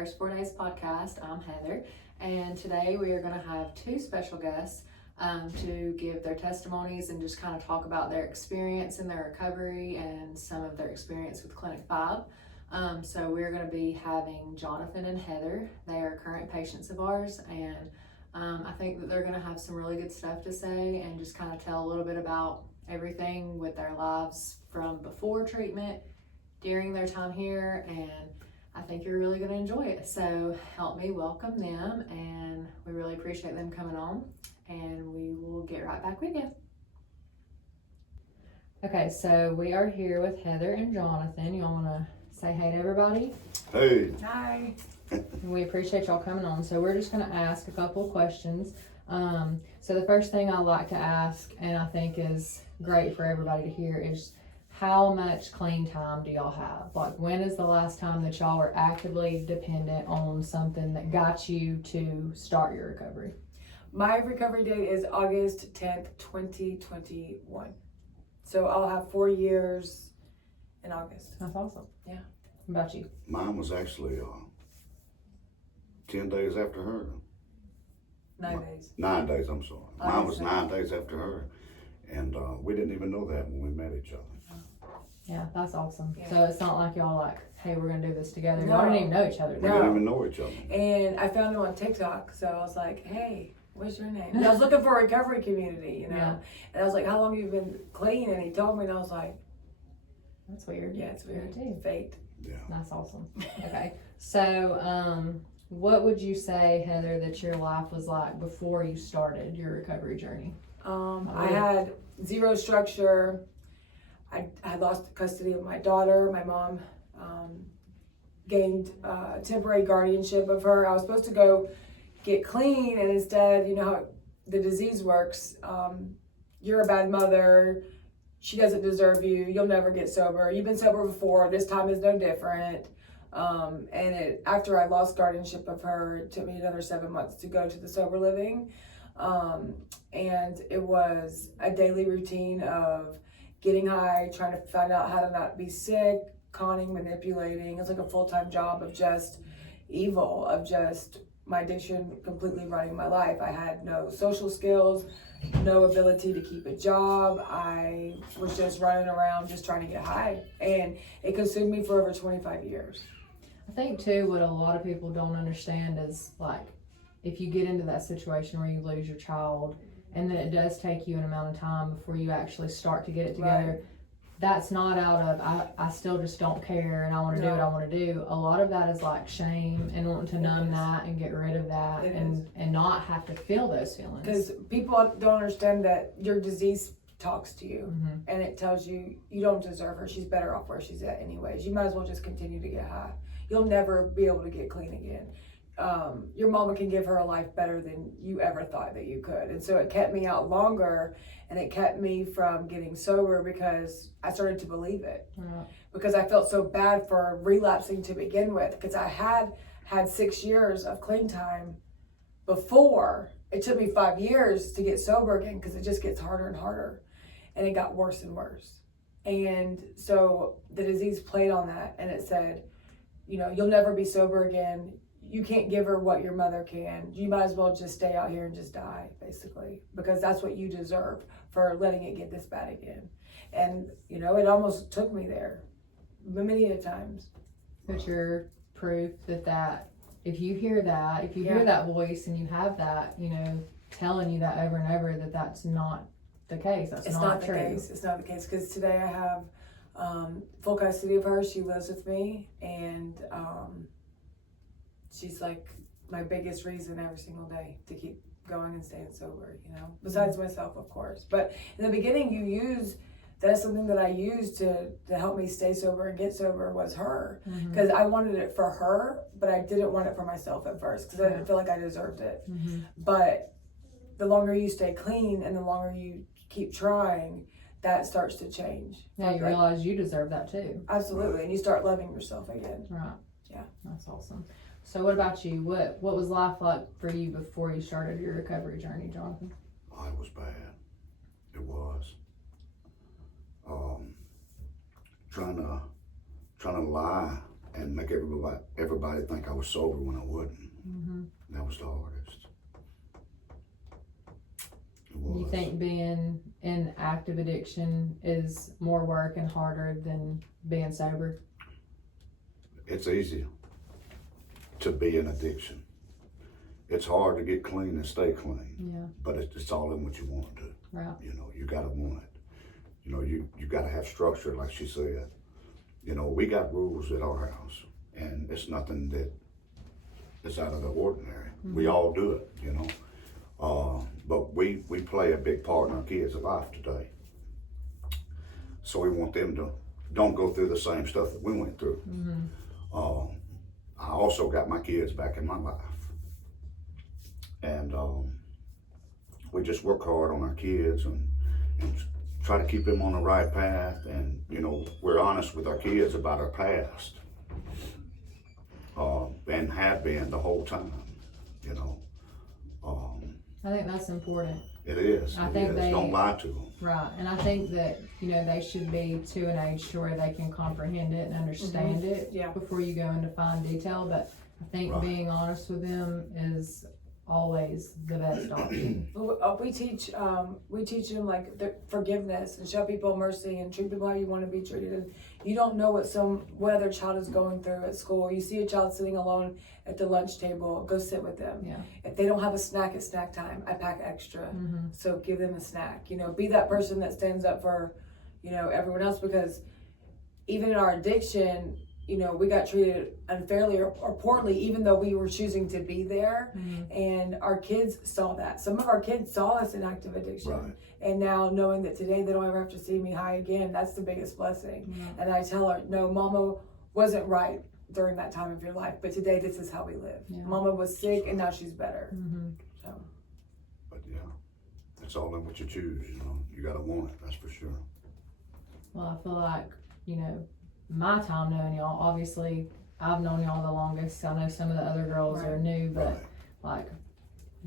First 4 Days podcast. I'm Heather, and today we are going to have two special guests to give their testimonies and just kind of talk about their experience in their recovery and some of their experience with Clinic 5. So we're going to be having Jonathan and Heather. They are current patients of ours, and I think that they're going to have some really good stuff to say and just kind of tell a little bit about everything with their lives from before treatment, during their time here, and I think you're really going to enjoy it. So help me welcome them, and we really appreciate them coming on, and we will get right back with you. Okay, so we are here with Heather and Jonathan. You all want to say hey to everybody? Hey. Hi. We appreciate y'all coming on. So we're just going to ask a couple of questions. So the first thing I like to ask, and I think is great for everybody to hear, is how much clean time do y'all have? Like, when is the last time that y'all were actively dependent on something that got you to start your recovery? My recovery date is August 10th, 2021. So I'll have 4 years in August. That's awesome. Yeah. What about you? Mine was actually 10 days after her. 9 days. 9 days, I'm sorry. Mine was August 9 days after her. And we didn't even know that when we met each other. Yeah, that's awesome. Yeah. So it's not like y'all like, hey, we're gonna do this together. No. Y'all didn't even know each other. We No. didn't even know each other. And I found him on TikTok. So I was like, hey, what's your name? And I was looking for a recovery community, you know. Yeah. And I was like, how long have you been clean? And he told me, and I was like, That's weird. yeah, it's weird. too. Fate. Yeah. That's awesome. Okay. So, what would you say, Heather, that your life was like before you started your recovery journey? I had zero structure. I had lost custody of my daughter. My mom gained temporary guardianship of her. I was supposed to go get clean, and instead, you know how the disease works. You're a bad mother. She doesn't deserve you. You'll never get sober. You've been sober before. This time is no different. After I lost guardianship of her, it took me another 7 months to go to the sober living. And it was a daily routine of getting high, trying to find out how to not be sick, conning, manipulating. It's like a full-time job of just evil, of just my addiction completely running my life. I had no social skills, no ability to keep a job. I was just running around just trying to get high. And it consumed me for over 25 years. I think too, what a lot of people don't understand is like, if you get into that situation where you lose your child, and then it does take you an amount of time before you actually start to get it together. Right. That's not out of, I still just don't care and I want to do No. what I want to do. A lot of that is like shame and wanting to numb is. that and get rid of that It and not have to feel those feelings. Because people don't understand that your disease talks to you, Mm-hmm. and it tells you you don't deserve her. She's better off where she's at anyways. You might as well just continue to get high. You'll never be able to get clean again. Your mama can give her a life better than you ever thought that you could. And so it kept me out longer, and it kept me from getting sober because I started to believe it. Right. Because I felt so bad for relapsing to begin with, because I had 6 years of clean time before. It took me 5 years to get sober again, because it just gets harder and harder, and it got worse and worse. And so the disease played on that, and it said, you know, you'll never be sober again. You can't give her what your mother can. You might as well just stay out here and just die, basically, because that's what you deserve for letting it get this bad again. And, you know, it almost took me there many a times. But you're proof that if you hear that voice and you have that, you know, telling you that over and over, that's not the case. It's not the case. It's not the case, because today I have full custody of her. She lives with me, and she's like my biggest reason every single day to keep going and staying sober, you know, besides myself, of course. But in the beginning, that's something that I used to help me stay sober and get sober, was her. Because I wanted it for her, but I didn't want it for myself at first, because I didn't feel like I deserved it. But the longer you stay clean and the longer you keep trying, that starts to change. Now you realize you deserve that too. Absolutely. And you start loving yourself again. Right. Yeah. That's awesome. So what about you? What was life like for you before you started your recovery journey, Jonathan? Oh, it was bad. It was. Trying to lie and make everybody think I was sober when I wasn't. Mm-hmm. That was the hardest. It was. You think being in active addiction is more work and harder than being sober? It's easy to be in addiction. It's hard to get clean and stay clean, Yeah, but it's all in what you want to do. right. You know, you gotta want it. You know, you gotta have structure, like she said. You know, we got rules at our house, and it's nothing that is out of the ordinary. Mm-hmm. We all do it, you know. But we play a big part in our kids' life today. So we want them to don't go through the same stuff that we went through. Mm-hmm. I also got my kids back in my life. And we just work hard on our kids and try to keep them on the right path. And, you know, we're honest with our kids about our past. And have been the whole time, you know. I think that's important. It is. I think they- don't lie to them. Right, and I think that, you know, they should be to an age to where they can comprehend it and understand it Yeah. before you go into fine detail, but I think Right. being honest with them is always the best option. We teach them like the forgiveness and show people mercy and treat people how you want to be treated. And you don't know what other child is going through at school. You see a child sitting alone at the lunch table, go sit with them. Yeah. If they don't have a snack at snack time, I pack extra. Mm-hmm. So give them a snack. You know, be that person that stands up for, you know, everyone else, because even in our addiction, you know, we got treated unfairly or poorly, even though we were choosing to be there. Mm-hmm. And our kids saw that. Some of our kids saw us in active addiction. Right. And now knowing that today they don't ever have to see me high again, that's the biggest blessing. Yeah. And I tell her, no, Mama wasn't right during that time of your life, but today this is how we live. Yeah. Mama was sick and now she's better. Mm-hmm. So But yeah, it's all in what you choose, you know. You gotta want it, that's for sure. Well, I feel like, you know, my time knowing y'all, obviously I've known y'all the longest. I know some of the other girls are Right. new, but Right. like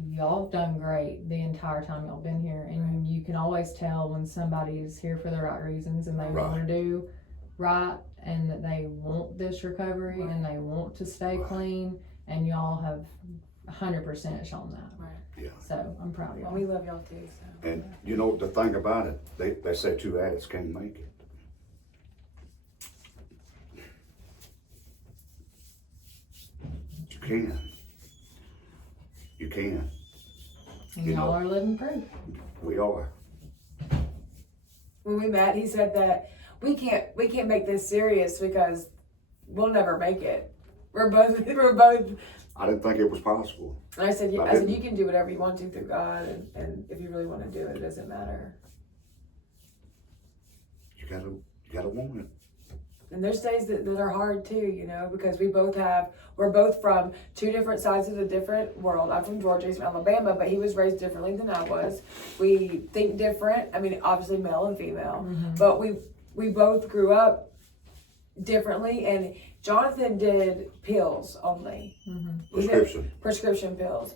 y'all have done great the entire time y'all been here, and you can always tell when somebody's here for the right reasons and they Right. want to do right and that they want this recovery Right. and they want to stay Right. clean, and y'all have 100% shown that. right. Yeah. So I'm proud of Well, y'all. we love y'all too. So And you know, the thing about it, they say 2 addicts can't make it. You can. You can. And you y'all know- are living proof. We are. when we met, he said that we can't make this serious because we'll never make it. We're both. I didn't think it was possible. And I said, I I said, didn't. you can do whatever you want to through God, and if you really want to do it, it doesn't matter. You gotta want it. And there's days that are hard too, you know, because we're both from two different sides of the different world. I'm from Georgia, he's from Alabama, but he was raised differently than I was. We think different. I mean, obviously male and female, but we both grew up differently. And Jonathan did pills only. Mm-hmm. He did Prescription. prescription pills,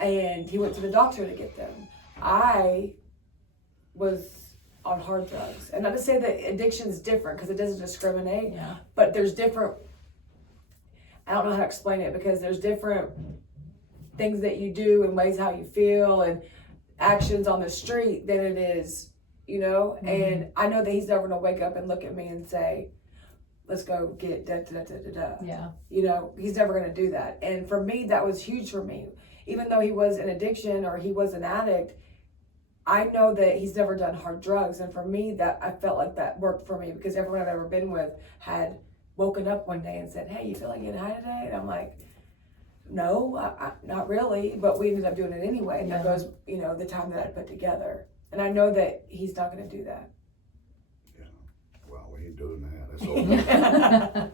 and he went to the doctor to get them. I was on hard drugs, and not to say that addiction's different because it doesn't discriminate, Yeah. but there's different. I don't know how to explain it because there's different things that you do and ways how you feel and actions on the street than it is, you know. And I know that he's never gonna wake up and look at me and say, "Let's go get da da da da da." Yeah. You know, he's never going to do that. And for me, that was huge for me. Even though he was an addiction or he was an addict, I know that he's never done hard drugs. And for me, that I felt like that worked for me because everyone I've ever been with had woken up one day and said, "Hey, you feel like getting high today?" And I'm like, "No, I not really." But we ended up doing it anyway. And that Yeah. goes, you know, the time that I put together. And I know that he's not going to do that. Well, we ain't doing that. That's over.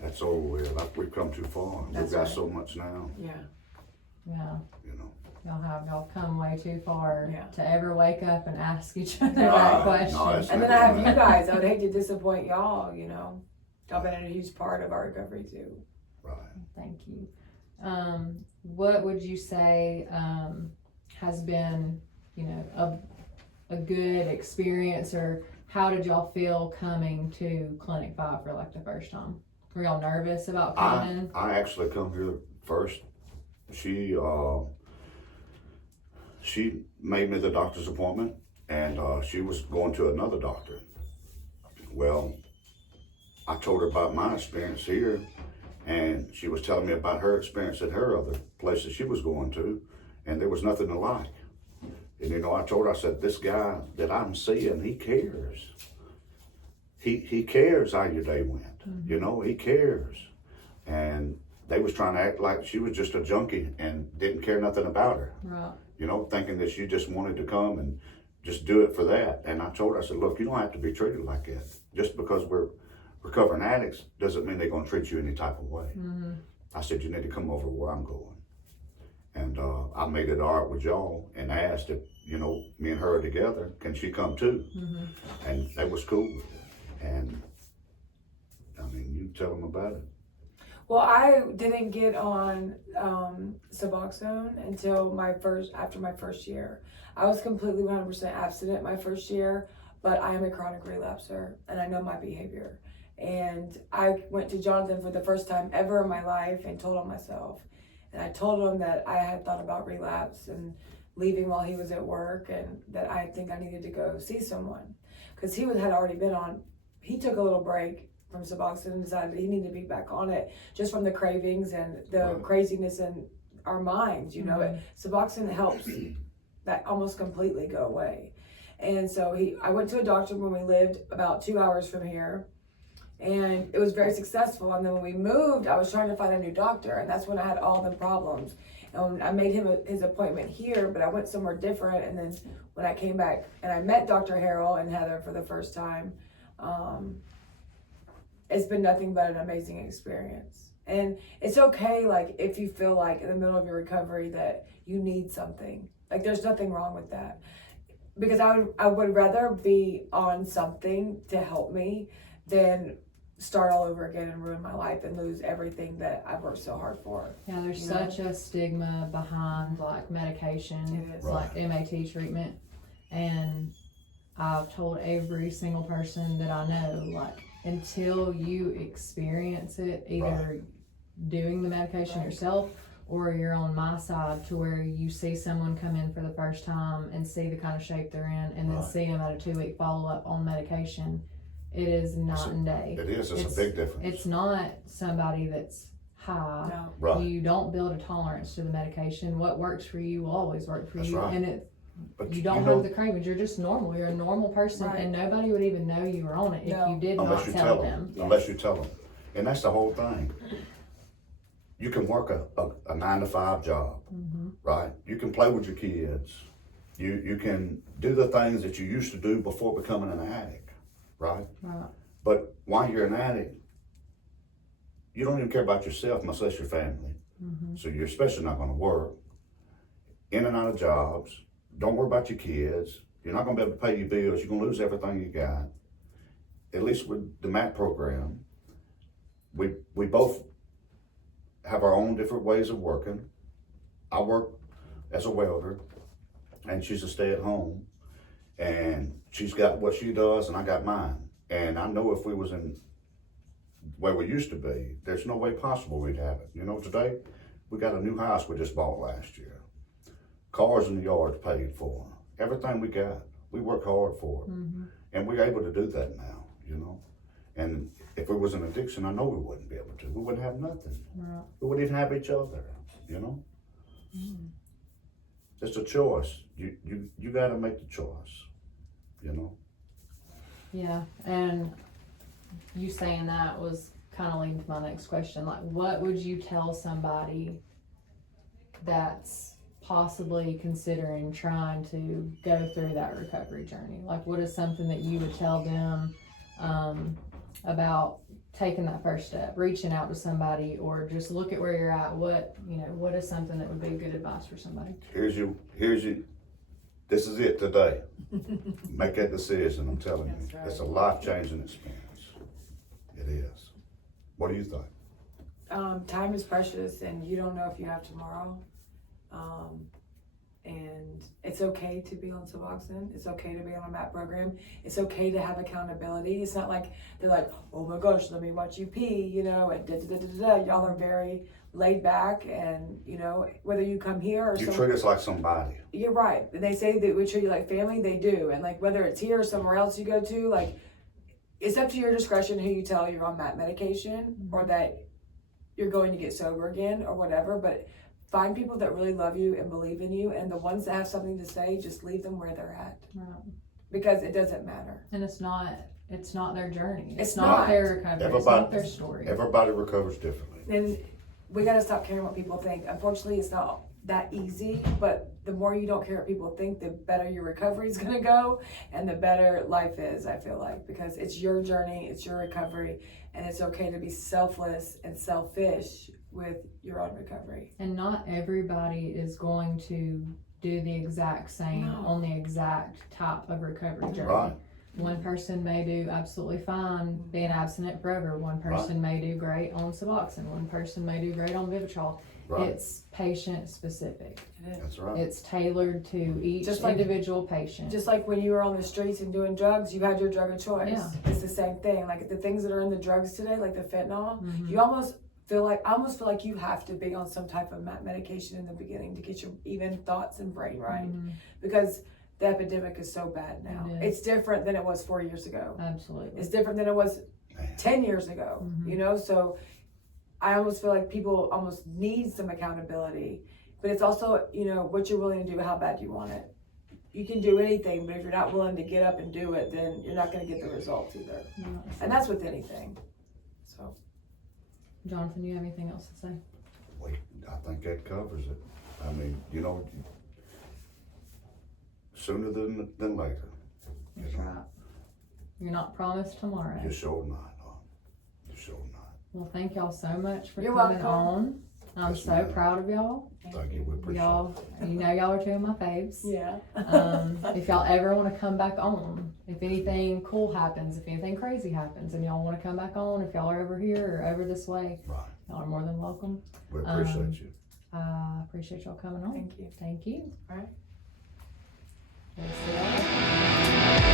That's over with. We've come too far. That's We've got right. so much now, Yeah. Yeah. you know. Y'all come way too far Yeah. to ever wake up and ask each other No, that no, question. it's- And then I have you guys. I would hate to disappoint y'all, you know. Y'all been a huge part of our recovery too. Right. Thank you. What would you say has been, you know, a good experience, or how did y'all feel coming to Clinic 5 for like the first time? Were y'all nervous about coming? I actually come here first. She made me the doctor's appointment, and she was going to another doctor. Well, I told her about my experience here, and she was telling me about her experience at her other places she was going to, and there was nothing alike. And you know, I told her, I said, this guy that I'm seeing, he cares. He cares how your day went. Mm-hmm. You know, he cares. And they was trying to act like she was just a junkie and didn't care nothing about her. Right. You know, thinking that she just wanted to come and just do it for that. And I told her, I said, look, you don't have to be treated like that. Just because we're recovering addicts doesn't mean they're going to treat you any type of way. Mm-hmm. I said, you need to come over where I'm going. And I made it all right with y'all and asked if, you know, me and her are together, can she come too? Mm-hmm. And that was cool with it. And I mean, you tell them about it. Well, I didn't get on Suboxone until after my first year. I was completely 100% abstinent my first year, but I am a chronic relapser and I know my behavior. And I went to Jonathan for the first time ever in my life and told him myself. And I told him that I had thought about relapse and leaving while he was at work, and that I think I needed to go see someone. Because he had already been on, he took a little break from Suboxone and decided he needed to be back on it just from the cravings and the craziness in our minds, you know. Mm-hmm. Suboxone helps that almost completely go away. And so I went to a doctor when we lived about 2 hours from here, and it was very successful. And then when we moved, I was trying to find a new doctor, and that's when I had all the problems. And I made him his appointment here, but I went somewhere different. And then when I came back and I met Dr. Harrell and Heather for the first time, it's been nothing but an amazing experience. And it's okay, like, if you feel like in the middle of your recovery that you need something. Like, there's nothing wrong with that. Because I would rather be on something to help me than start all over again and ruin my life and lose everything that I've worked so hard for. Yeah, there's You know? such a stigma behind like medication, It is. like MAT treatment, and I've told every single person that I know, like, until you experience it, either doing the medication yourself or you're on my side to where you see someone come in for the first time and see the kind of shape they're in, and then see them at a 2-week follow-up on medication, it is night and day. It is, it's a big difference. It's not somebody that's high. No. Right. You don't build a tolerance to the medication. What works for you will always work for That's you. right. And But you don't have the cravings. You're just normal. You're a normal person, Right. and nobody would even know you were on it if No. you did unless not you tell tell them. them. Unless you tell them. And that's the whole thing. You can work a 9-to-5 job, right? You can play with your kids. You can do the things that you used to do before becoming an addict, right? Right. But while you're an addict, you don't even care about yourself, much less your family. So you're especially not going to work. In and out of jobs. Don't worry about your kids. You're not going to be able to pay your bills. You're going to lose everything you got. At least with the MAT program, we both have our own different ways of working. I work as a welder, and she's a stay-at-home, and she's got what she does, and I got mine. And I know if we was in where we used to be, there's no way possible we'd have it. You know, today, we got a new house we just bought last year. Cars in the yard paid for. Everything we got, we work hard for it. And we're able to do that now, you know. And if it was an addiction, I know we wouldn't be able to. We wouldn't have nothing. Right. We wouldn't even have each other, you know. It's a choice. You got to make the choice, you know. Yeah, and you saying that was kind of leading to my next question. Like, what would you tell somebody that's possibly considering trying to go through that recovery journey? Like, what is something that you would tell them about taking that first step, reaching out to somebody, or just look at where you're at? What is something that would be good advice for somebody? Here's your, this is it today. Make that decision, I'm telling you. That's right. It's a life-changing experience. It is. What do you think? Time is precious, and you don't know if you have tomorrow. And and it's okay to be on Suboxone. It's okay to be on a MAP program. It's okay to have accountability. It's not like they're like, oh my gosh, let me watch you pee, you know, and da-da-da-da-da. Y'all are very laid back, and you know, whether you come here or You treat us like somebody. you're right. They say that we treat you like family. They do, and like whether it's here or somewhere else you go to, like it's up to your discretion who you tell you're on MAP medication or that you're going to get sober again or whatever. But find people that really love you and believe in you, and the ones that have something to say, just leave them where they're at, because it doesn't matter. And it's not their journey. It's not not. their recovery. It's not their story. Everybody recovers differently. And we got to stop caring what people think. Unfortunately, it's not that easy, but the more you don't care what people think, the better your recovery is going to go, and the better life is, I feel like, because it's your journey, it's your recovery, and it's okay to be selfless and selfish with your own recovery. And not everybody is going to do the exact same on the exact type of recovery journey. Right. One person may do absolutely fine being abstinent forever. One person may do great on Suboxone. One person may do great on Vivitrol. Right. It's patient specific. It is. That's right. It's tailored to each Just like- individual patient. Just like when you were on the streets and doing drugs, you had your drug of choice. Yeah. It's the same thing. Like the things that are in the drugs today, like the fentanyl, Mhm. I almost feel like you have to be on some type of medication in the beginning to get your even thoughts and brain right. Mhm. Because the epidemic is so bad now. It is. It's different than it was 4 years ago. Absolutely. It's different than it was Man. 10 years ago, Mhm. you know? So I almost feel like people almost need some accountability, but it's also, you know, what you're willing to do, how bad you want it. You can do anything, but if you're not willing to get up and do it, then you're not going to get the results either. Yeah. And that's with anything. So, Jonathan, you have anything else to say? I think that covers it. I mean, you know, sooner than later. That's right. You're not promised tomorrow. You're sure not. You're sure not. Well, thank y'all so much for You're coming welcome. on. I'm Yes, so ma'am. proud of y'all. Thank you. We appreciate Y'all, it. you know y'all are two of my faves. yeah. If y'all ever want to come back on, if anything cool happens, if anything crazy happens, and y'all want to come back on, if y'all are over here or over this way, Right. y'all are more than welcome. We appreciate you. I appreciate y'all coming on. Thank you. Thank you. All right. We'll see y'all later.